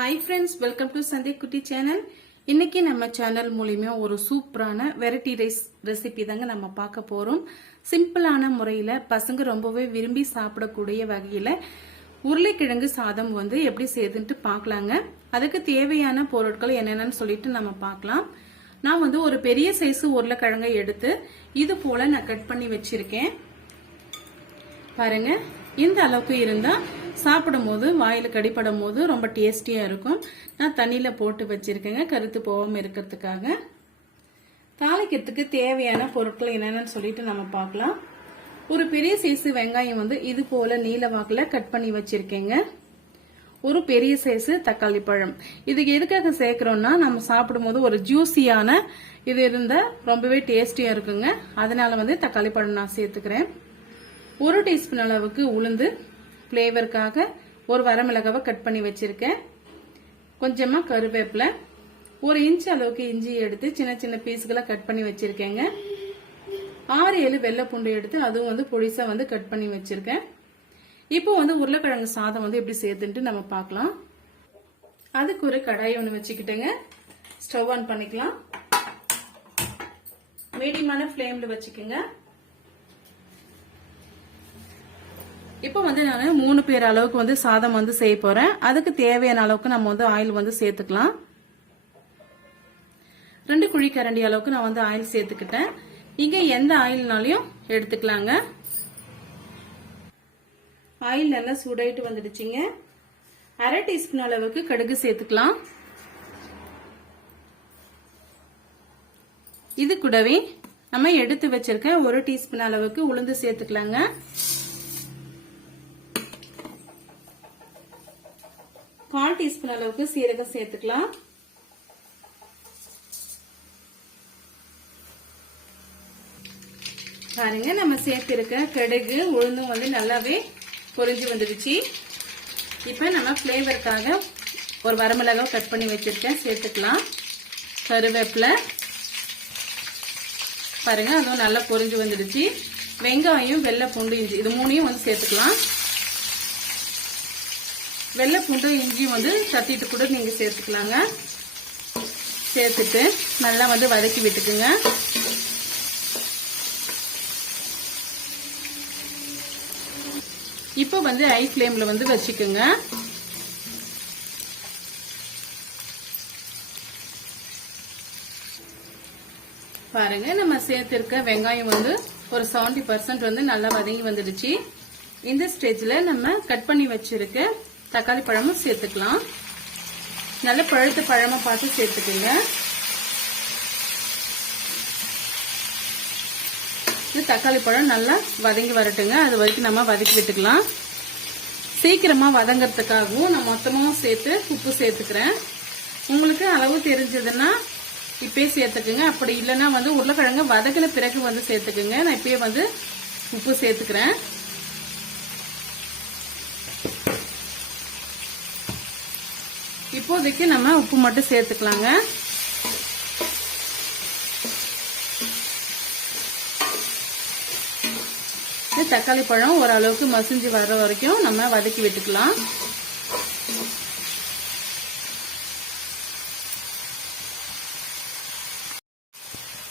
Hi friends, welcome to Sunday Kutti channel. இன்னைக்கு நம்ம channel மூலமா ஒரு சூப்பரான வெரைட்டி ரைஸ் ரெசிபி தாங்க நம்ம பார்க்க போறோம். சிம்பிளான முறையில பசங்க ரொம்பவே விரும்பி சாப்பிடக்கூடிய வகையில உருளைக்கிழங்கு சாதம் வந்து எப்படி செய்யுதுன்னு பார்க்கலாங்க. அதுக்கு தேவையான பொருட்கள் என்னென்னன்னு சொல்லிட்டு நம்ம பார்க்கலாம். நான் வந்து ஒரு பெரிய சைஸ் உருளைக்கிழங்கை எடுத்து இது போல நான் கட் பண்ணி வச்சிருக்கேன். பாருங்க, இந்த அளவுக்கு இருந்தா சாப்பிடும் போது வாயில கடிப்படும் போது ரொம்ப டேஸ்டியா இருக்கும். நான் தண்ணியில போட்டு வச்சிருக்கேங்க கருத்து போகாம இருக்கிறதுக்காக. தாளிக்கிறதுக்கு தேவையான பொருட்கள் என்னென்னு சொல்லிட்டு நம்ம பார்க்கலாம். ஒரு பெரிய சைஸ் வெங்காயம் வந்து இது போல நீல வாக்குல கட் பண்ணி வச்சிருக்கேங்க. ஒரு பெரிய சைஸ் தக்காளி பழம். இதுக்கு எதுக்காக சேர்க்கிறோம்னா நம்ம சாப்பிடும் போது ஒரு ஜூசியான இது இருந்தா ரொம்பவே டேஸ்டியா இருக்குங்க. அதனால வந்து தக்காளி பழம் நான் சேர்த்துக்கிறேன். ஒரு டீஸ்பூன் அளவுக்கு உளுந்து ஃப்ளேவருக்காக ஒரு வரமிளகாவை கட் பண்ணி வச்சிருக்கேன். கொஞ்சமா கருவேப்பிலை, ஒரு இன்ச் அளவுக்கு இஞ்சி எடுத்து சின்ன சின்ன பீஸ்களை கட் பண்ணி வச்சிருக்கேங்க. 6-7 வெள்ளை பூண்டு எடுத்து அதுவும் வந்து பொடிசா வந்து கட் பண்ணி வச்சிருக்கேன். இப்போ வந்து உருளைக்கிழங்கு சாதம் வந்து எப்படி சேர்த்துட்டு நம்ம பார்க்கலாம். அதுக்கு ஒரு கடாயை ஒன்று வச்சுக்கிட்டேங்க. ஸ்டவ் ஆன் பண்ணிக்கலாம். மீடியமான ஃப்ளேம்ல வச்சுக்கோங்க. இப்போ வந்து நான் 3 பேர் அளவுக்கு வந்து சாதம் வந்து செய்ய போறேன். அதுக்கு தேவையான அளவுக்கு நம்ம வந்து ஆயில் வந்து சேர்த்துக்கலாம். 2 குழிக்கரண்டி அளவுக்கு நான் வந்து ஆயில் சேர்த்துக்கிட்டேன். இங்க எந்த ஆயில்னாலையும் எடுத்துக்கலாங்க. ஆயில் நல்லா சூடாயிட்டு வந்துடுச்சுங்க. 1/2 டீஸ்பூன் அளவுக்கு கடுகு சேர்த்துக்கலாம். இது கூடவே நம்ம எடுத்து வச்சிருக்க 1 டீஸ்பூன் அளவுக்கு உளுந்து சேர்த்துக்கலாங்க. 1/4 டீஸ்பூன் அளவுக்கு சீரகம் சேர்த்துக்கலாம். பாருங்க, நம்ம சேர்த்திருக்க கடுகு உளுந்தும் வந்து நல்லாவே பொரிஞ்சு வந்துடுச்சு. இப்ப நம்ம ஃபிளேவருக்காக ஒரு வரமிளகாய் கட் பண்ணி வச்சிருக்கேன் சேர்த்துக்கலாம். கருவேப்பிலை பாருங்க, அதுவும் நல்லா பொரிஞ்சு வந்துடுச்சு. வெங்காயம், வெள்ளை பூண்டு, இஞ்சி இது 3ஐயும் வந்து சேர்த்துக்கலாம். வெள்ளை பூண்டு இஞ்சியும் வந்து தட்டிட்டு கூட நீங்க சேர்த்துக்கலாங்க. சேர்த்துட்டு நல்லா வந்து வதக்கி விட்டுக்குங்க. இப்போ வந்து ஹை ஃப்ளேம்ல வந்து வச்சுக்கோங்க. பாருங்க, நம்ம சேர்த்திருக்க வெங்காயம் வந்து ஒரு 70% வந்து நல்லா வதங்கி வந்துடுச்சு. இந்த ஸ்டேஜ்ல நம்ம கட் பண்ணி வச்சிருக்க தக்காளி பழமும் சேர்த்துக்கலாம். நல்ல பழுத்த பழமா பார்த்து சேர்த்துக்கோங்க. தக்காளி பழம் நல்லா வதங்கி வரட்டுங்க. அது வரைக்கும் நம்ம வதக்கி விட்டுக்கலாம். சீக்கிரமா வதங்கறதுக்காகவும் நான் மொத்தமும் சேர்த்து உப்பு சேர்த்துக்கிறேன். உங்களுக்கு அளவு தெரிஞ்சதுன்னா இப்பயே சேர்த்துக்குங்க. அப்படி இல்லைன்னா வந்து உருளைக்கிழங்கு வதக்கின பிறகு வந்து சேர்த்துக்குங்க. நான் இப்பயே வந்து உப்பு சேர்த்துக்கிறேன். இப்போதைக்கு நம்ம உப்பு மட்டும் சேர்த்துக்கலாங்க. தக்காளி பழம் ஓரளவுக்கு மசிஞ்சு வர்ற வரைக்கும் நம்ம வதக்கி விட்டுக்கலாம்.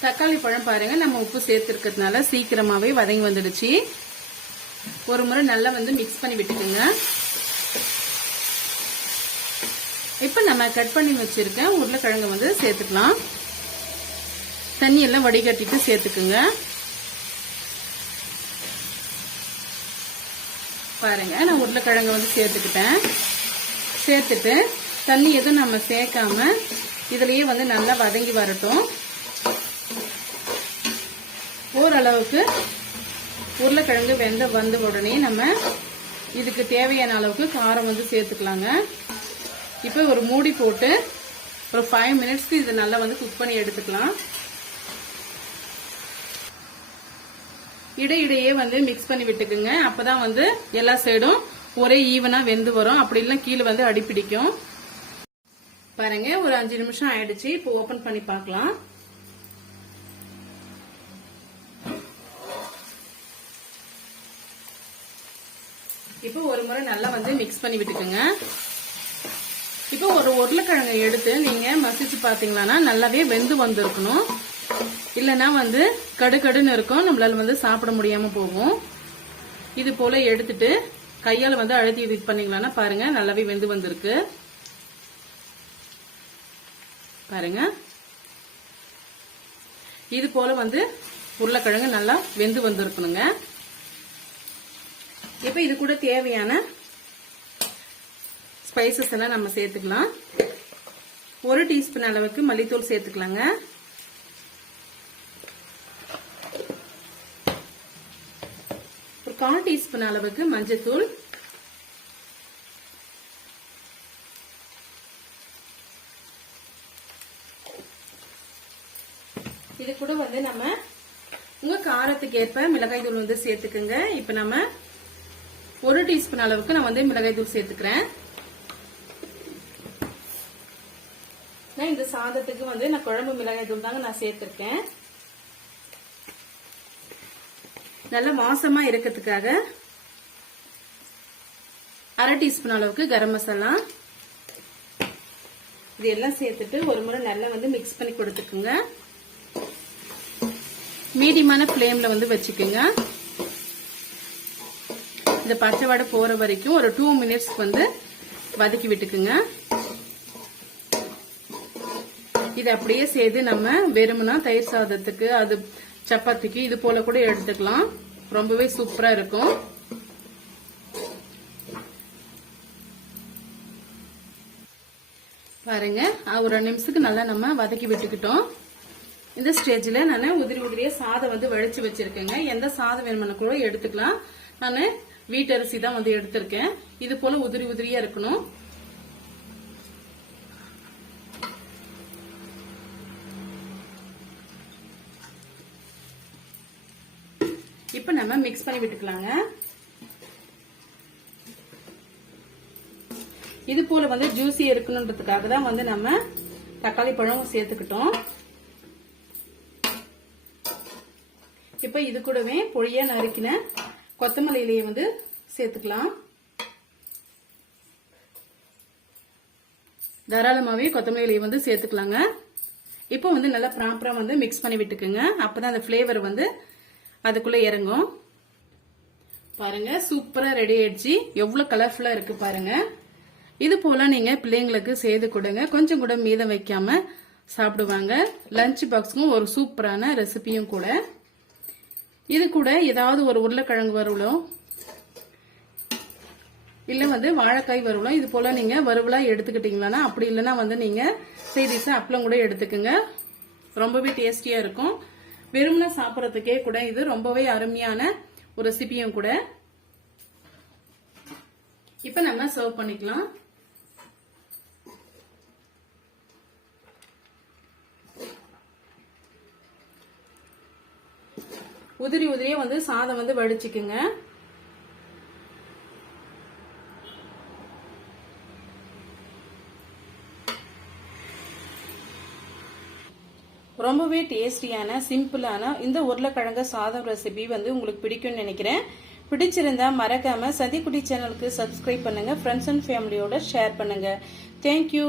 தக்காளி பழம் பாருங்க, நம்ம உப்பு சேர்த்துருக்கிறதுனால சீக்கிரமாவே வதங்கி வந்துடுச்சு. ஒரு முறை நல்லா வந்து மிக்ஸ் பண்ணி விட்டுக்குங்க. இப்ப நம்ம கட் பண்ணி வச்சிருக்க உருளைக்கிழங்கு வந்து சேர்த்துக்கலாம். தண்ணி எல்லாம் வடிகட்டிட்டு சேர்த்துக்குங்க. பாருங்க, நான் உருளைக்கிழங்கு வந்து சேர்த்துக்கிட்டேன். சேர்த்துட்டு தண்ணி எதுவும் நம்ம சேர்க்காம இதுலயே வந்து நல்லா வதங்கி வரட்டும். ஓரளவுக்கு உருளைக்கிழங்கு வெந்த வந்த உடனே நம்ம இதுக்கு தேவையான அளவுக்கு காரம் வந்து சேர்த்துக்கலாங்க. இப்ப ஒரு மூடி போட்டு ஒரு 5 மினிட்ஸ்க்கு இதை நல்லா வந்து குக் பண்ணி எடுத்துக்கலாம். இடையிடையே வந்து மிக்ஸ் பண்ணி விட்டுக்குங்க. அப்பதான் வந்து எல்லா சைடும் ஒரே ஈவனா வெந்து வரும். அப்படி இல்லைன்னா கீழே வந்து அடிப்பிடிக்கும். பாருங்க, ஒரு 5 நிமிஷம் ஆயிடுச்சு. இப்போ ஓபன் பண்ணி பார்க்கலாம். இப்போ ஒரு முறை நல்லா வந்து மிக்ஸ் பண்ணி விட்டுக்குங்க. இப்போ ஒரு உருளைக்கிழங்கை எடுத்து நீங்க மசிச்சு பாத்தீங்கன்னா நல்லாவே வெந்து வந்திருக்கணும். இல்லைன்னா வந்து கடுகடுன்னு இருக்கும், நம்மளால வந்து சாப்பிட முடியாம போகும். இது போல எடுத்துட்டு கையால வந்து அழுத்தி இது பண்ணீங்கன்னா பாருங்க நல்லாவே வெந்து வந்திருக்கு பாருங்க. இது போல வந்து உருளைக்கிழங்கு நல்லா வெந்து வந்திருக்கணுங்க. இப்ப இது கூட தேவையான ஸ்பைசஸ் எல்லாம் நம்ம சேர்த்துக்கலாம். 1 டீஸ்பூன் அளவுக்கு மல்லித்தூள் சேர்த்துக்கலாங்க. ஒரு 1/4 டீஸ்பூன் அளவுக்கு மஞ்சத்தூள், இது கூட வந்து நம்ம உங்க காரத்துக்கு ஏற்ப மிளகாய் தூள் வந்து சேர்த்துக்குங்க. இப்ப நம்ம 1 டீஸ்பூன் அளவுக்கு நான் வந்து மிளகாய் தூள் சேர்த்துக்கிறேன். இந்த சாதத்துக்கு வந்து நான் குழம்பு மிளகாய் தூள் தாங்க நான் சேர்த்திருக்கேன். நல்ல வாசமா இருக்கிறதுக்காக 1/2 டீஸ்பூன் அளவுக்கு கரம் மசாலா, இது எல்லாம் சேர்த்துட்டு ஒரு முறை நல்லா வந்து மிக்ஸ் பண்ணி கொடுத்துக்குங்க. மீடியமான ஃப்ளேம்ல வந்து வச்சுக்கோங்க. இந்த பச்சை வாடை போற வரைக்கும் ஒரு 2 மினிட்ஸ் வந்து வதக்கி விட்டுக்குங்க. இது அப்படியே செய்து நம்ம வெறுமனா தயிர் சாதத்துக்கு, அது சப்பாத்திக்கு இது போல கூட எடுத்துக்கலாம். ரொம்பவே சூப்பரா இருக்கும். பாருங்க ஒரு 2 நிமிஷத்துக்கு நல்லா நம்ம வதக்கி விட்டுக்கிட்டோம். இந்த ஸ்டேஜ்ல நான் உதிரி உதிரியா சாதம் வந்து வடிச்சு வச்சிருக்கேங்க. எந்த சாதம் வேணும்னு கூட எடுத்துக்கலாம். நான் வீட்டரிசி தான் வந்து எடுத்திருக்கேன். இது போல உதிரி உதிரியா இருக்கணும். இப்ப நம்ம மிக்ஸ் பண்ணி விட்டுக்கலாங்க. இது போல வந்து ஜூஸி இருக்கணும்ன்றதுக்காக தான் வந்து நம்ம தக்காளி பழம் சேர்த்துக்கிட்டோம். இப்ப இது கூடவே பொடியா நறுக்கின கொத்தமல்லி இலையை வந்து சேர்த்துக்கலாம். தாராளமாவே கொத்தமல்லி இலையை வந்து சேர்த்துக்கலாங்க. இப்போ வந்து நல்லா ப்ராப்பரா வந்து மிக்ஸ் பண்ணி விட்டுக்குங்க. அப்பதான் அந்த ஃபிளேவர் வந்து அதுக்குள்ள இறங்கும். பாருங்க சூப்பரா ரெடி ஆயிடுச்சு. எவ்வளவு கலர்ஃபுல்லா இருக்கு பாருங்க. இது போல நீங்க பிள்ளைங்களுக்கு செய்து கொடுங்க. கொஞ்சம் கூட மீதம் வைக்காம சாப்பிடுவாங்க. லஞ்ச் பாக்ஸ்க்கும் ஒரு சூப்பரான ரெசிபியும் கூட. இது கூட ஏதாவது ஒரு உருளைக்கிழங்கு வறுவலும் இல்ல வந்து வாழைக்காய் வறுவலும் இது போல நீங்க வறுவலா எடுத்துக்கிட்டீங்களா, அப்படி இல்லைன்னா வந்து நீங்க சைடிஷா அப்பளம் கூட எடுத்துக்குங்க. ரொம்பவே டேஸ்டியா இருக்கும். வெறுமனை சாப்பிடறதுக்கே கூட இது ரொம்பவே அருமையான ஒரு ரெசிபியும் கூட. இப்ப நம்ம சர்வ் பண்ணிக்கலாம். உதிரி உதிரியே வந்து சாதம் வந்து வடிச்சுக்குங்க. ரொம்பவே டேஸ்டியான சிம்பிளான இந்த உருளைக்கிழங்கு சாதம் ரெசிபி வந்து உங்களுக்கு பிடிக்கும்னு நினைக்கிறேன். பிடிச்சிருந்தா மறக்காம சதிக்குட்டி சேனலுக்கு சப்ஸ்கிரைப் பண்ணுங்க. ஃப்ரெண்ட்ஸ் அண்ட் ஃபேமிலியோட ஷேர் பண்ணுங்க. தேங்க்யூ.